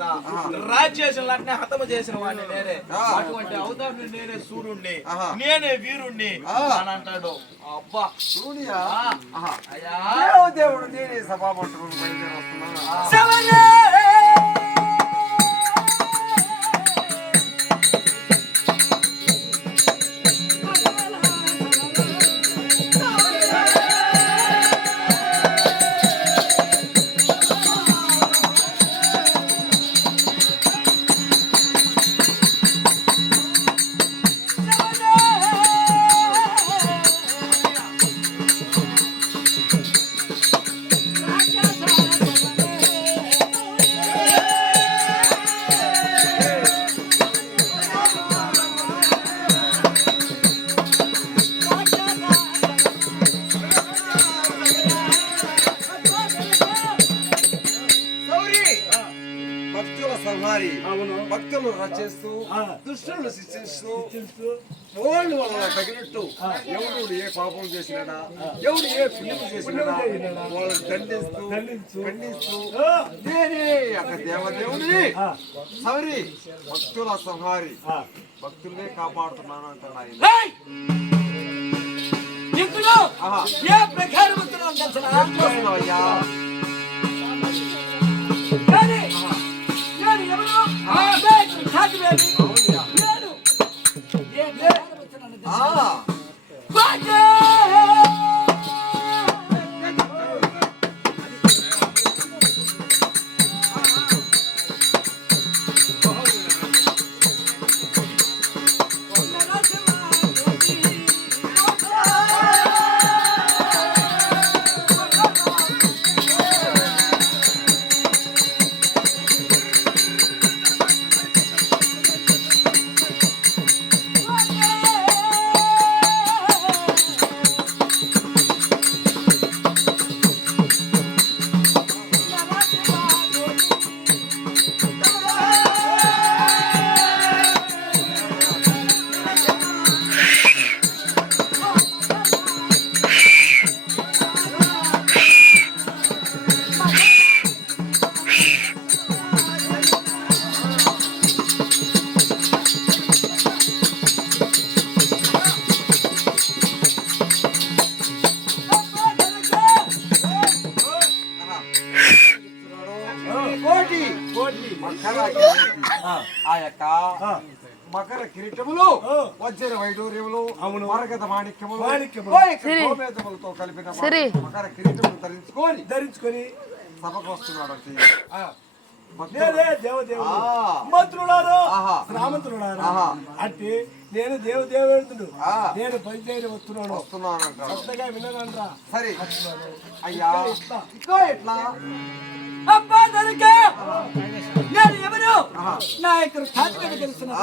కదా రాజ్యేషంలో అట్నే హతము చేసిన వాడిని నేనే. అటువంటి అవతారుని నేనే, సూర్యుడిని నేనే, వీరుణ్ణి అని అంటాడు. అబ్బా సూర్యా దేవుడు నేనే సభామంటూ బయలుదేరి వస్తున్నాను. భక్తులు రచిస్తూ దుష్టులను శిక్షిస్తూ వాళ్ళు వాళ్ళ తగినట్టు ఎవడు ఏ పాపం చేసినాడా, ఎవడు ఏ పుణ్యం చేసినాడా వాళ్ళని ఖండిస్తూ నేనే ఒక దేవదేవుని సవరి భక్తుల సంహారి భక్తులనే కాపాడుతున్నాను అంటున్నాయి. అయ్యా ఆ యొక్క మకర కిరీటములు వజ్ర వైడూర్యములు మరగత మాణిక్యములతో కలిపిన మకర కిరీటములు ధరించుకొని సభకు వస్తున్నాడు. అంటే నేను దేవదేవుడు నేను బయలుదేరి వస్తున్నాను వినరా? సరే అయ్యా ఎట్లా అబ్బా దొరికా నేను ఎవరు నాయకుడు తాజుగా తెలుస్తున్నా